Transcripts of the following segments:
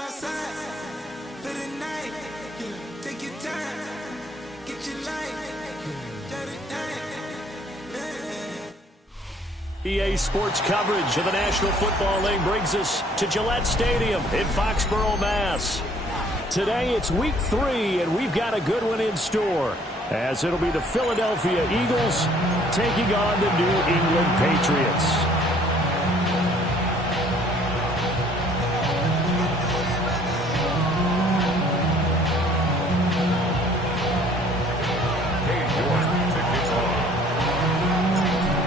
my side for the night. Take your time, get your life. EA Sports coverage of the National Football League brings us to Gillette Stadium in Foxborough, Mass. Today it's week 3, and we've got a good one in store, as it'll be the Philadelphia Eagles taking on the New England Patriots.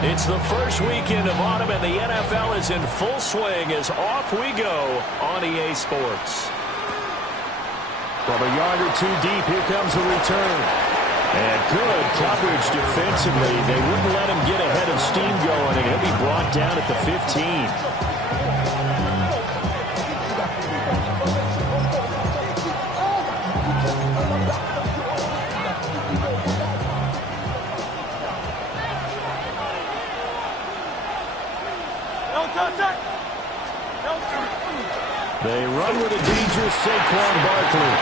It's the first weekend of autumn, and the NFL is in full swing as off we go on EA Sports. From a yard or two deep, here comes the return. And good coverage defensively. They wouldn't let him get ahead of steam going, and he'll be brought down at the 15. They run with a dangerous Saquon Barkley.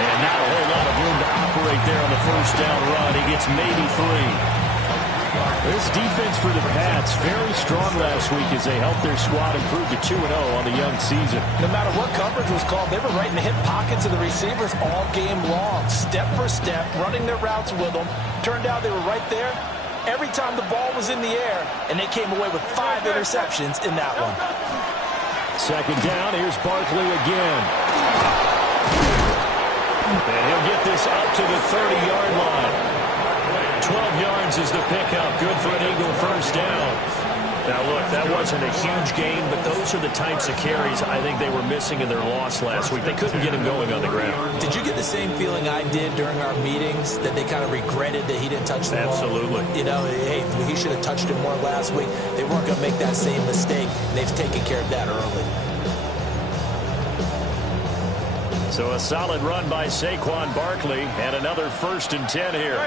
And not a whole lot of room to operate there on the first down run. He gets maybe 3. This defense for the Pats, very strong last week as they helped their squad improve to 2-0 on the young season. No matter what coverage was called, they were right in the hip pockets of the receivers all game long, step for step, running their routes with them. Turned out they were right there every time the ball was in the air, and they came away with 5 interceptions in that one. Second down, here's Barkley again. And he'll get this up to the 30-yard line. 12 yards is the pickup. Good for an Eagle first down. Now, look, that wasn't a huge game, but those are the types of carries I think they were missing in their loss last week. They couldn't get him going on the ground. Did you get the same feeling I did during our meetings, that they kind of regretted that he didn't touch the ball? Absolutely. You know, hey, he should have touched it more last week. They weren't going to make that same mistake, and they've taken care of that early. So a solid run by Saquon Barkley, and another 1st and 10 here.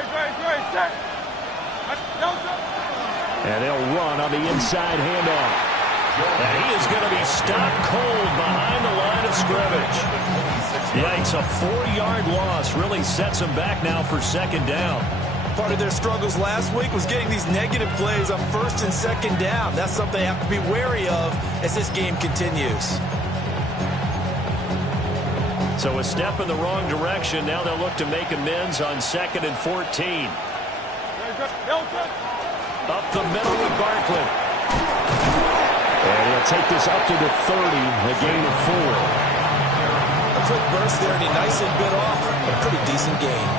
And they'll run on the inside handoff. And he is going to be stopped cold behind the line of scrimmage. Yikes, a 4-yard loss really sets them back now for second down. Part of their struggles last week was getting these negative plays on 1st and 2nd down. That's something they have to be wary of as this game continues. So a step in the wrong direction. Now they'll look to make amends on 2nd and 14. Up the middle with Barkley. And he'll take this up to the 30, a gain of 4. A quick burst there, and he nicely bit off a pretty decent gain.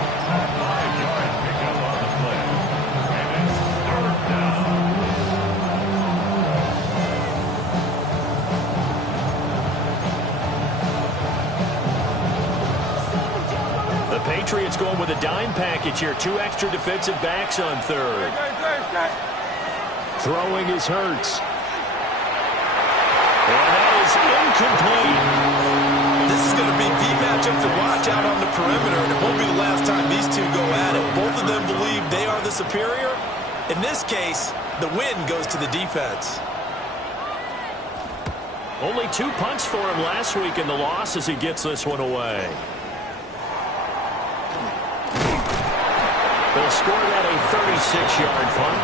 Patriots going with a dime package here. 2 extra defensive backs on 3rd. Throwing is Hurts. And that is incomplete. This is going to be the matchup to watch out on the perimeter, and it won't be the last time these two go at it. Both of them believe they are the superior. In this case, the win goes to the defense. Only 2 punts for him last week in the loss as he gets this one away. They'll score that a 36-yard punt,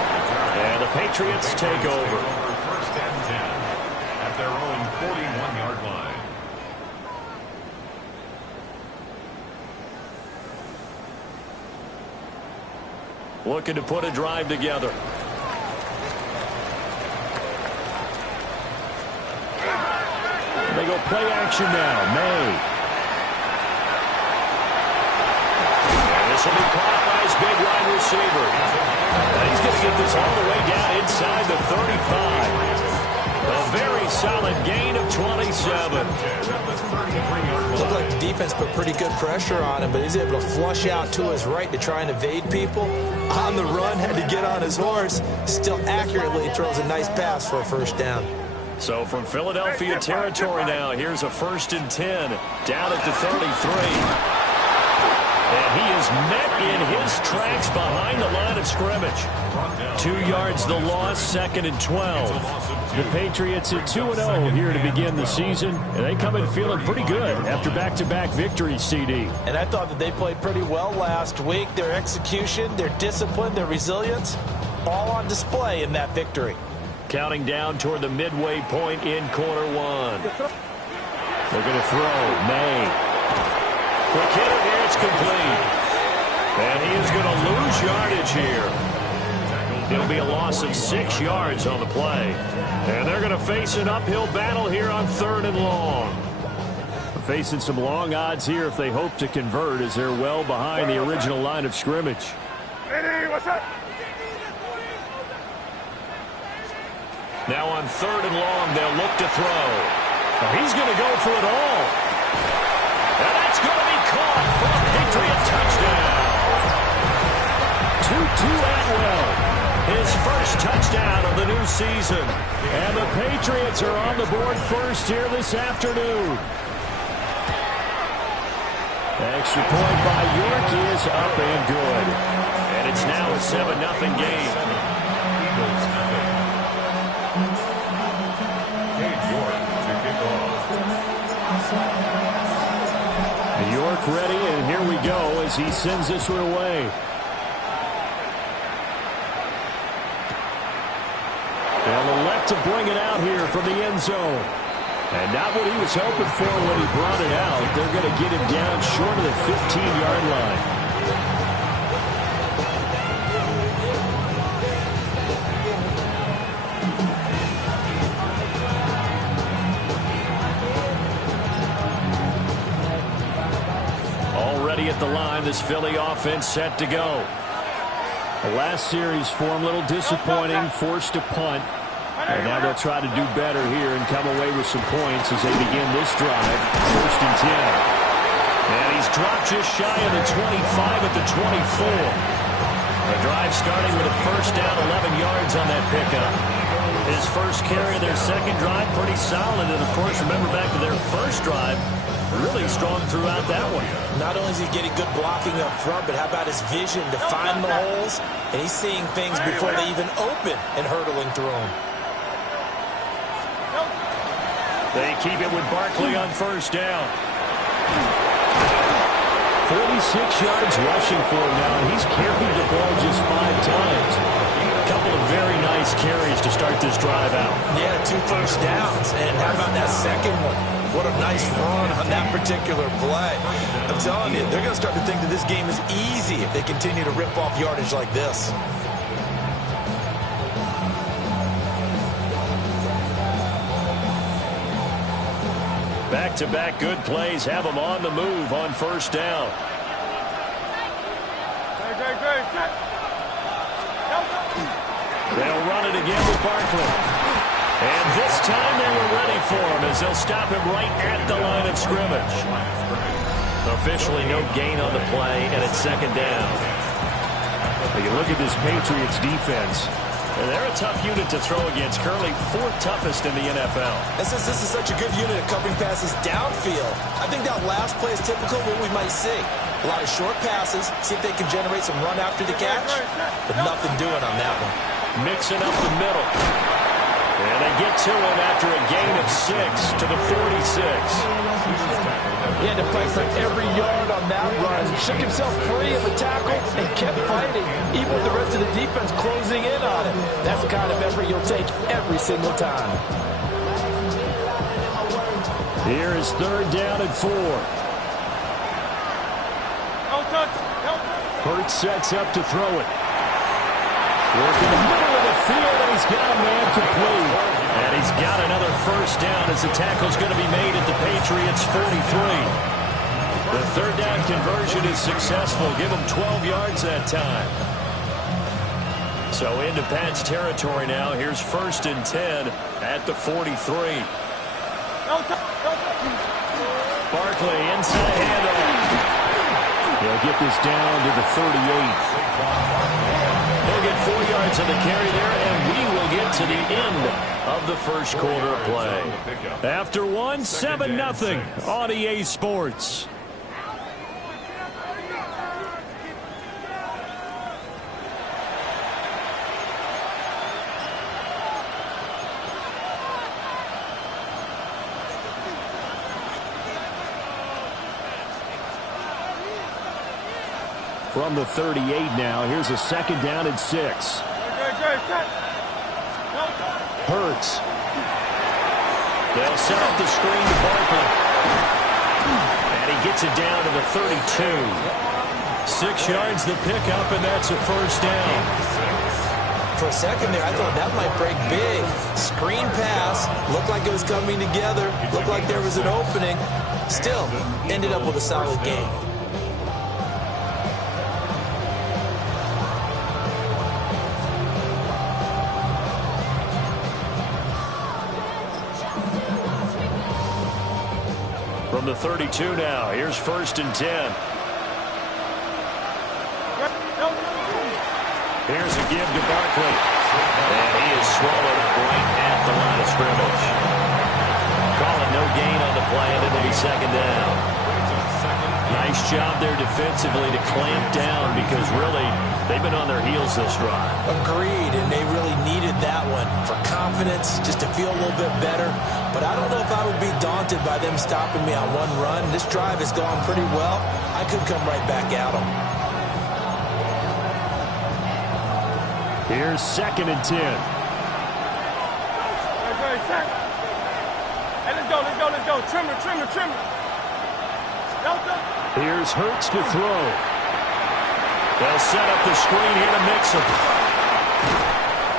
and the Patriots take over. 1st and 10 at their own 41-yard line. Looking to put a drive together. They go play action now. May. And this will be caught by his big wide receiver. And he's going to get this all the way down inside the 35. A very solid gain of 27. Looked like the defense put pretty good pressure on him, but he's able to flush out to his right to try and evade people. On the run, had to get on his horse. Still accurately throws a nice pass for a first down. So from Philadelphia territory now, here's a 1st and 10 down at the 33. And he is met in his tracks behind the line of scrimmage. 2 yards the loss, 2nd and 12. The Patriots at 2-0 here to begin the season. And they come in feeling pretty good after back-to-back victories, CD. And I thought that they played pretty well last week. Their execution, their discipline, their resilience, all on display in that victory. Counting down toward the midway point in quarter one. They're going to throw. May. Quick hitter here. It's complete. And he is going to lose yardage here. It'll be a loss of 6 yards on the play. And they're going to face an uphill battle here on 3rd and long. They're facing some long odds here if they hope to convert, as they're well behind the original line of scrimmage. Hey, what's up? Now on 3rd and long, they'll look to throw. Now he's going to go for it all. And that's going to be caught for a Patriot touchdown. Tutu Atwell, his first touchdown of the new season. And the Patriots are on the board first here this afternoon. Extra point by York is up and good. And it's now a 7-0 game. York ready, and here we go as he sends this one away. They'll elect to bring it out here from the end zone. And not what he was hoping for when he brought it out. They're going to get him down short of the 15-yard line. At the line, this Philly offense set to go. The last series for him, a little disappointing, forced a punt. And now they'll try to do better here and come away with some points as they begin this drive. 1st and 10. And he's dropped just shy of the 25 at the 24. The drive starting with a first down, 11 yards on that pickup. His first carry of their second drive, pretty solid. And, of course, remember back to their first drive, really strong throughout that one. Not only is he getting good blocking up front, but how about his vision to find the holes? And he's seeing things before they even open and hurtling through them. They keep it with Barkley on first down. 46 yards rushing for him now, and he's carried the ball just 5 times. A couple of very nice carries to start this drive out. Yeah, 2 first downs. And how about that second one? What a nice run on that particular play. I'm telling you, they're going to start to think that this game is easy if they continue to rip off yardage like this. Back-to-back good plays have them on the move on first down. They'll run it again with Barkley. And this time they were ready for him as they'll stop him right at the line of scrimmage. Officially no gain on the play, and it's 2nd down. When you look at this Patriots defense, they're a tough unit to throw against, currently 4th toughest in the NFL. And since this is such a good unit at covering passes downfield, I think that last play is typical of what we might see. A lot of short passes, see if they can generate some run after the catch, but nothing doing on that one. Mixing up the middle. And they get to him after a gain of 6 to the 46. He had to fight for every yard on that run. He shook himself free of a tackle and kept fighting, even with the rest of the defense closing in on him. That's the kind of effort you'll take every single time. Here is 3rd down and 4. Hurts sets up to throw it. Working the middle of the field, and he's got a man complete. And he's got another first down as the tackle's going to be made at the Patriots' 43. The 3rd down conversion is successful. Give him 12 yards that time. So into Pat's territory now. Here's 1st and 10 at the 43. Barkley inside handoff. He'll get this down to the 38. He'll get 4 yards on the carry there, and we will get to the end of the first quarter of play. After one, 7-0 on EA Sports. From the 38 now, here's a 2nd down and 6. Hurts. They'll set up the screen to Barkley. And he gets it down to the 32. 6 yards the pickup, and that's a 1st down. For a second there, I thought that might break big. Screen pass. Looked like it was coming together. Looked like there was an opening. Still, ended up with a solid game. From the 32 now, here's 1st and 10. Here's a give to Barkley. And he is swallowed up right at the line of scrimmage. Calling no gain on the play, and it'll be 2nd down. Nice job there defensively to clamp down because really they've been on their heels this drive. Agreed, and they really needed that one for confidence, just to feel a little bit better. But I don't know if I would be daunted by them stopping me on one run. This drive has gone pretty well. I could come right back at them. Here's 2nd and 10. Hey, let's go. Trimmer. Here's Hurts to throw. They'll set up the screen here to mix him.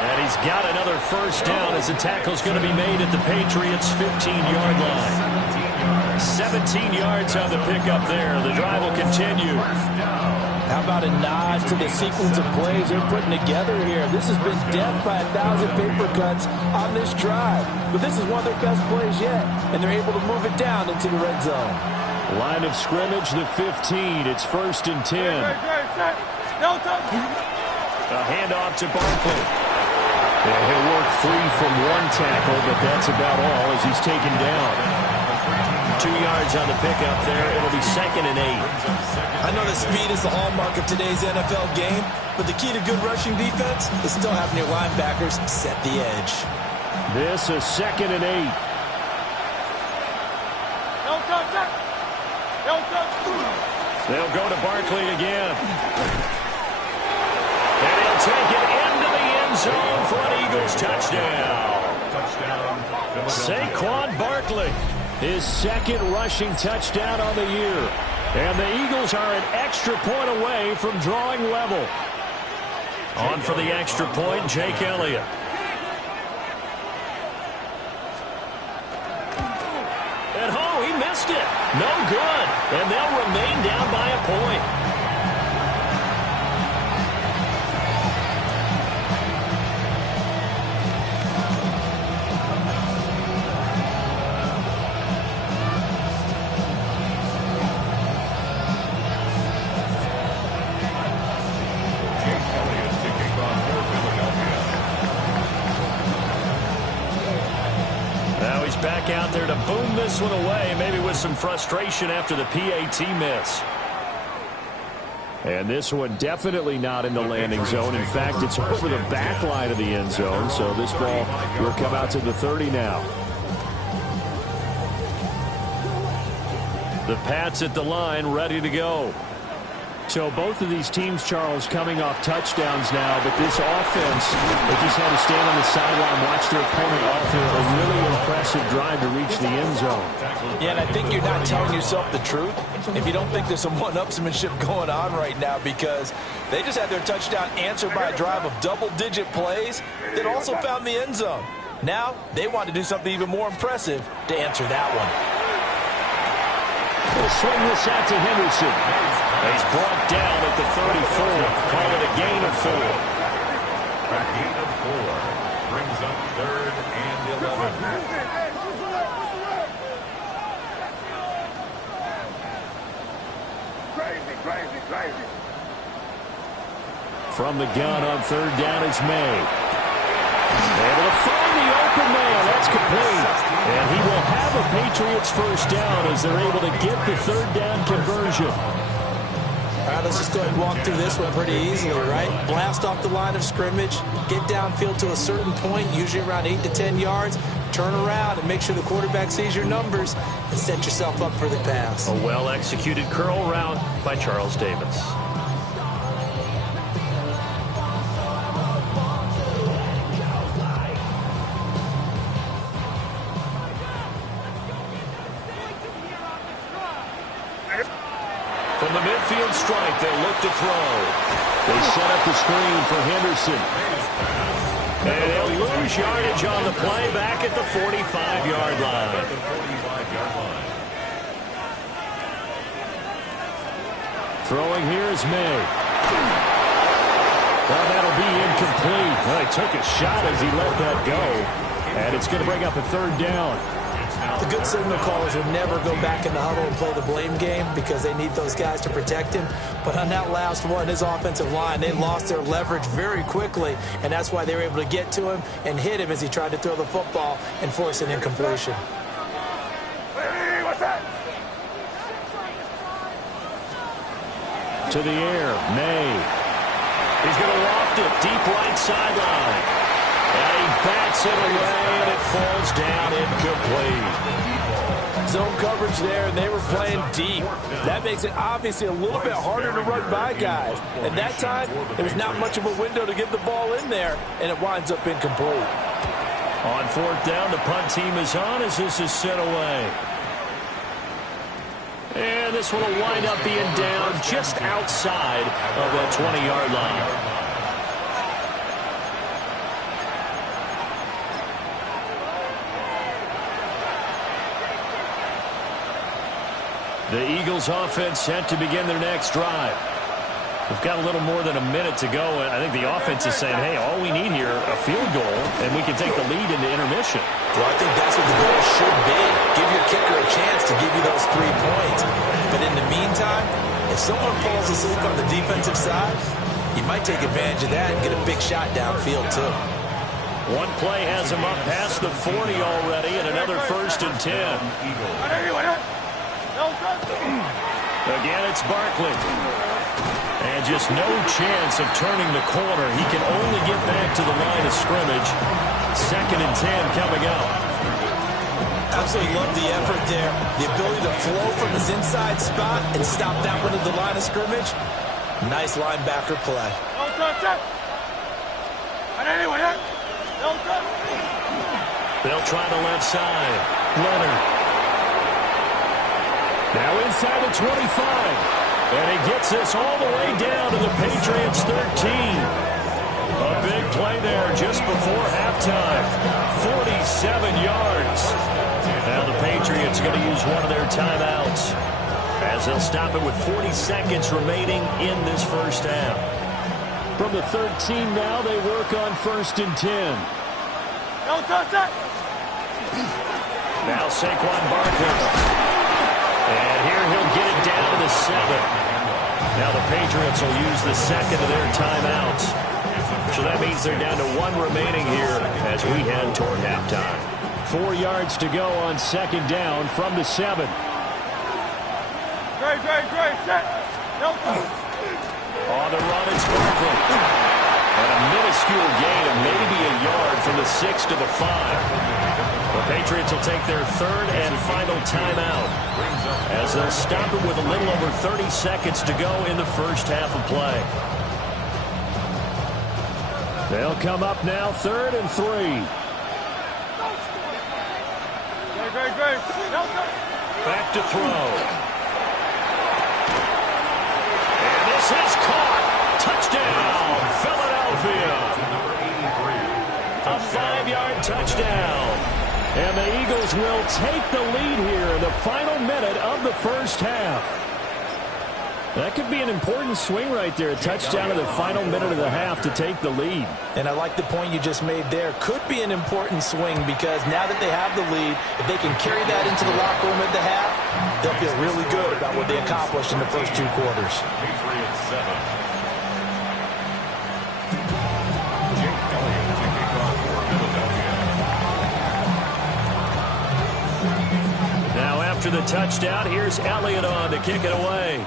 And he's got another 1st down as the tackle's going to be made at the Patriots' 15-yard line. 17 yards on the pickup there. The drive will continue. How about a nod to the sequence of plays they're putting together here? This has been death by 1,000 paper cuts on this drive. But this is one of their best plays yet, and they're able to move it down into the red zone. Line of scrimmage, the 15. It's 1st and 10. A handoff to Barkley. Yeah, he'll work free from one tackle, but that's about all as he's taken down. 2 yards on the pickup there. It'll be 2nd and 8. I know that speed is the hallmark of today's NFL game, but the key to good rushing defense is still having your linebackers set the edge. This is 2nd and 8. They'll go to Barkley again. And he'll take it into the end zone for an Eagles touchdown. Saquon Barkley, his 2nd rushing touchdown on the year. And the Eagles are an extra point away from drawing level. On for the extra point, Jake Elliott. And oh, he missed it. No good. And they'll remain down by a point. Back out there to boom this one away, maybe with some frustration after the PAT miss. And this one definitely not in the landing zone. In fact, it's over the back line of the end zone, so this ball will come out to the 30 now. The Pats at the line, ready to go. So both of these teams, Charles, coming off touchdowns now, but this offense, they just had to stand on the sideline, watch their opponent offer a really impressive drive to reach the end zone. Yeah, and I think you're not telling yourself the truth if you don't think there's some one-upsmanship going on right now, because they just had their touchdown answered by a drive of double-digit plays that also found the end zone. Now they want to do something even more impressive to answer that one. We'll swing this out to Henderson. He's brought down at the 34. Call it a gain of 4. A gain of 4 brings up 3rd and 11. Crazy. From the gun on 3rd down is May. Able to find the open man. That's complete. And he will have a Patriots 1st down as they're able to get the 3rd down conversion. All right, let's just go ahead and walk through this one pretty easily, right? Blast off the line of scrimmage, get downfield to a certain point, usually around 8 to 10 yards, turn around and make sure the quarterback sees your numbers and set yourself up for the pass. A well-executed curl route by Charles Davis. From the midfield stripe, they'll look to throw. They set up the screen for Henderson. And they'll lose yardage on the play back at the 45-yard line. Throwing here is May. Well, that'll be incomplete. Well, he took a shot as he let that go. And it's going to bring up a third down. The good signal callers would never go back in the huddle and play the blame game because they need those guys to protect him. But on that last one, his offensive line, they lost their leverage very quickly, and that's why they were able to get to him and hit him as he tried to throw the football and force an incompletion. To the air, May. He's going to loft it deep right sideline. And he bats it away, and it falls down incomplete. Zone coverage there, and they were playing deep. That makes it obviously a little bit harder to run by guys. At that time, there was not much of a window to get the ball in there, and it winds up incomplete. On fourth down, the punt team is on as this is sent away. And this one will wind up being down just outside of that 20-yard line. The Eagles offense set to begin their next drive. We've got a little more than a minute to go. I think the offense is saying, hey, all we need here, a field goal, and we can take the lead into intermission. Well, I think that's what the goal should be. Give your kicker a chance to give you those 3 points. But in the meantime, if someone falls asleep on the defensive side, you might take advantage of that and get a big shot downfield, too. One play has him up past the 40 already, and another 1st and 10. Again, it's Barkley. And just no chance of turning the corner. He can only get back to the line of scrimmage. 2nd and 10 coming up. Absolutely love the effort there. The ability to flow from his inside spot and stop that one at the line of scrimmage. Nice linebacker play. They'll try the left side. Leonard. Now inside the 25. And he gets this all the way down to the Patriots' 13. A big play there just before halftime. 47 yards. Now the Patriots are going to use one of their timeouts as they'll stop it with 40 seconds remaining in this first half. From the 13 now, they work on 1st and 10. Don't touch that. Now Saquon Barkley. And here he'll get it down to the 7. Now the Patriots will use the 2nd of their timeouts. So that means they're down to 1 remaining here as we head toward halftime. 4 yards to go on 2nd down from the 7. Great, set. On the run, it's Barkley. And a minuscule gain of maybe a yard from the 6 to the 5. The Patriots will take their 3rd and final timeout as they'll stop it with a little over 30 seconds to go in the first half of play. They'll come up now 3rd and 3. Great. Back to throw. And this is caught. Touchdown, Philadelphia. A 5-yard touchdown. And the Eagles will take the lead here in the final minute of the first half. That could be an important swing right there. A touchdown in the final minute of the half to take the lead. And I like the point you just made there. Could be an important swing because now that they have the lead, if they can carry that into the locker room at the half, they'll feel really good about what they accomplished in the first 2 quarters. Patriots 7. After the touchdown, here's Elliott on to kick it away.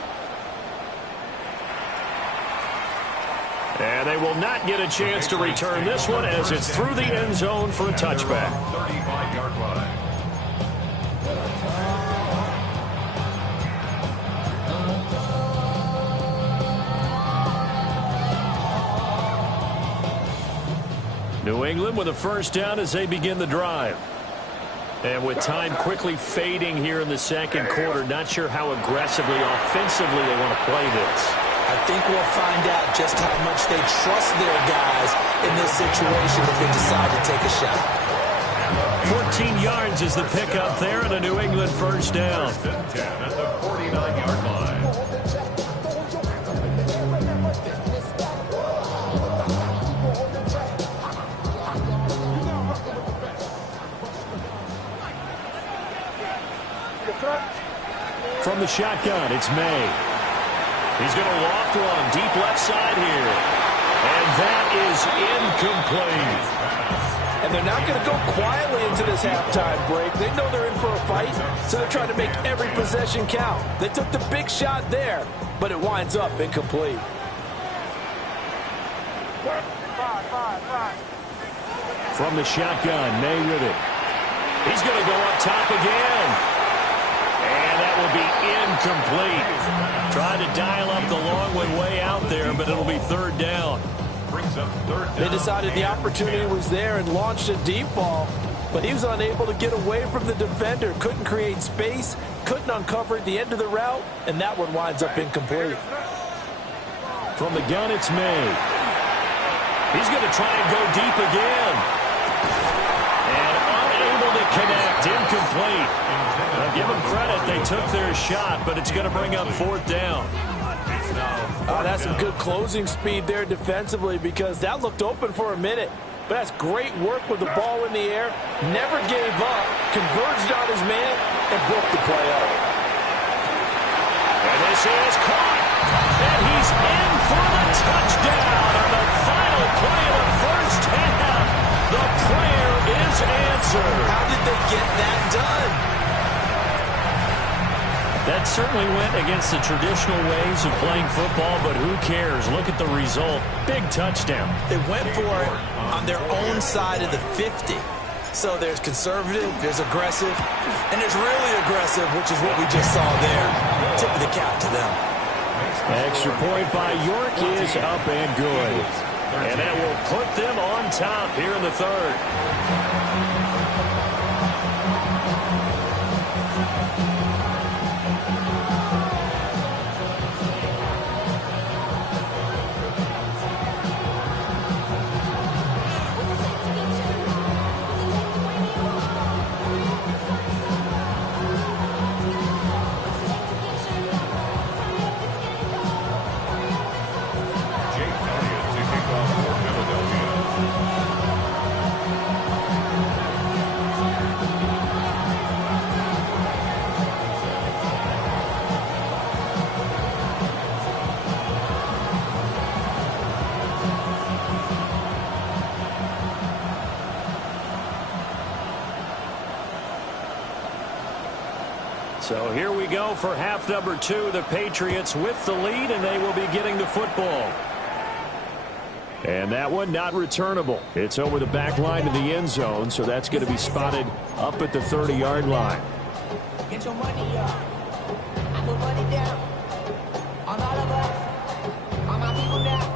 And they will not get a chance to return this one as it's through the end zone for a touchback. 35-yard line. New England with a first down as they begin the drive. And with time quickly fading here in the second quarter, not sure how aggressively, offensively they want to play this. I think we'll find out just how much they trust their guys in this situation if they decide to take a shot. 14 yards is the pickup there and a New England first down. First and 10 at the 49-yard line. From the shotgun, it's May. He's going to loft one deep left side here. And that is incomplete. And they're not going to go quietly into this halftime break. They know they're in for a fight, so they're trying to make every possession count. They took the big shot there, but it winds up incomplete. From the shotgun, May with it. He's going to go up top again. And that will be incomplete. Tried to dial up the long one way out there, but it'll be third down. Brings up third down. They decided the opportunity was there and launched a deep ball, but he was unable to get away from the defender. Couldn't create space, couldn't uncover at the end of the route, and that one winds up incomplete. From the gun, it's May. He's going to try and go deep again. And unable to connect, incomplete. Now give them credit, they took their shot, but it's going to bring up fourth down. That's some good closing speed there defensively because that looked open for a minute. But that's great work with the ball in the air. Never gave up, converged on his man, and broke the play up. And this is caught. And he's in for the touchdown on the final play of the first half. The prayer is answered. How did they get that done? That certainly went against the traditional ways of playing football, but who cares? Look at the result. Big touchdown. They went for it on their own side of the 50. So there's conservative, there's aggressive, and there's really aggressive, which is what we just saw there. Tip of the cap to them. Extra point by York is up and good. And that will put them on top here in the third. So here we go for half number 2. The Patriots with the lead, and they will be getting the football. And that one not returnable. It's over the back line to the end zone, so that's going to be spotted up at the 30-yard line. Get your money up. I put money down. On all of us. On my people now.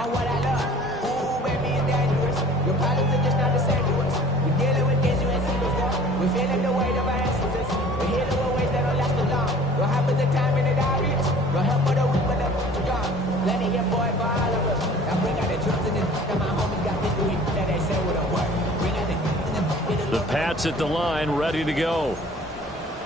On what I love. Ooh, baby, it's dangerous. Your problems are just not the same to us. We're dealing with things you ain't seen before. We're feeling the weight of our ancestors. We're healing with ways that don't last too long. What happens in time and it obvious? No help for the weak, but the strong. Plenty of boy for all of us. Now bring out the trust in this. Now my homies got victory that they say would have worked. Bring out The Pats at the line, ready to go.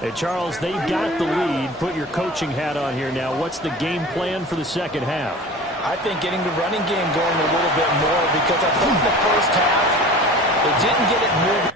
Hey, Charles, they've got the lead. Put your coaching hat on here now. What's the game plan for the second half? I think getting the running game going a little bit more because I think the first half, they didn't get it moving.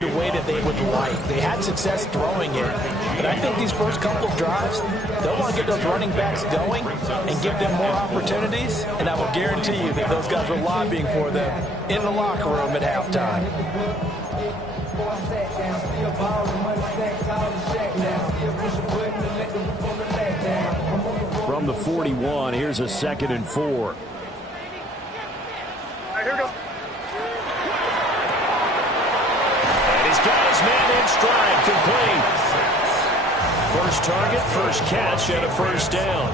the way that they would like. They had success throwing it, but I think these first couple of drives, they'll want to get those running backs going and give them more opportunities, and I will guarantee you that those guys were lobbying for them in the locker room at halftime. From the 41, here's a 2nd and 4. All right, here we go. Got his man in stride, complete. First target, first catch, and a first down.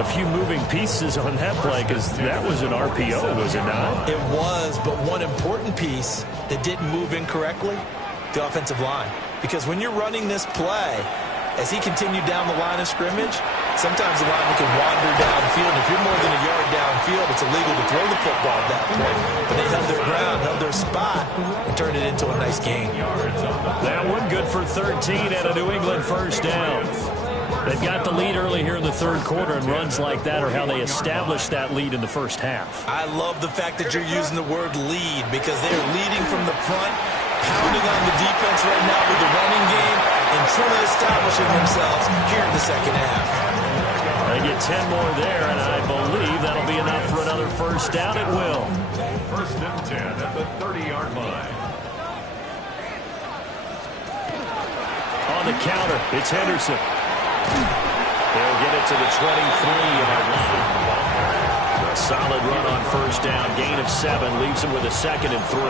A few moving pieces on that play because that was an RPO, was it not? It was, but one important piece that didn't move incorrectly, the offensive line. Because when you're running this play, as he continued down the line of scrimmage, sometimes the lineman can wander downfield. If you're more than a yard downfield, it's illegal to throw the football at that point. But they held their ground, held their spot, and turned it into a nice game. That one good for 13 and a New England first down. They've got the lead early here in the third quarter, and runs like that are how they established that lead in the first half. I love the fact that you're using the word lead because they are leading from the front, pounding on the defense right now with the running game, and truly establishing themselves here in the second half. They get 10 more there, and I believe that'll be enough for another first down. It will. 1st and 10 at the 30-yard line. On the counter, it's Henderson. They'll get it to the 23-yard line. A solid run on first down. Gain of 7 leaves them with a 2nd and 3.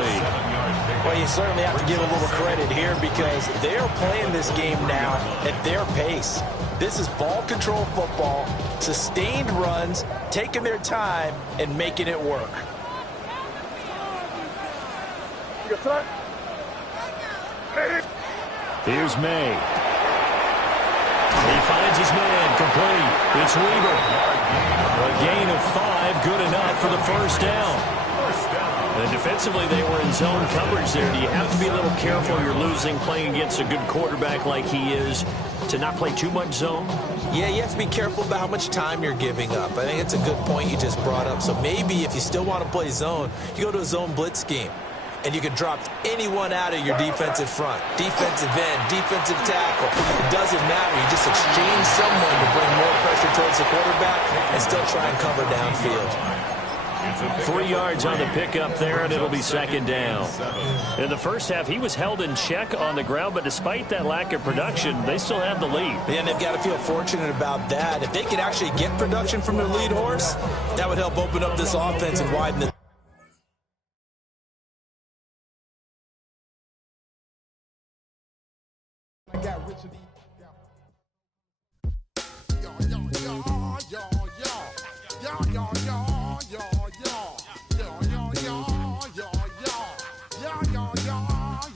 Well, you certainly have to give a little credit here because they are playing this game now at their pace. This is ball control football, sustained runs, taking their time, and making it work. Here's May. He finds his man, complete. It's Weaver. A gain of 5, good enough for the first down. And defensively, they were in zone coverage there. Do you have to be a little careful? You're losing, playing against a good quarterback like he is, to not play too much zone? Yeah, you have to be careful about how much time you're giving up. I think it's a good point you just brought up. So maybe if you still want to play zone, you go to a zone blitz scheme. And you can drop anyone out of your defensive front. Defensive end, defensive tackle. It doesn't matter. You just exchange someone to bring more pressure towards the quarterback and still try and cover downfield. 3 yards on the pickup there, and it'll be 2nd down. In the first half, he was held in check on the ground, but despite that lack of production, they still have the lead. And they've got to feel fortunate about that. If they could actually get production from their lead horse, that would help open up this offense and widen the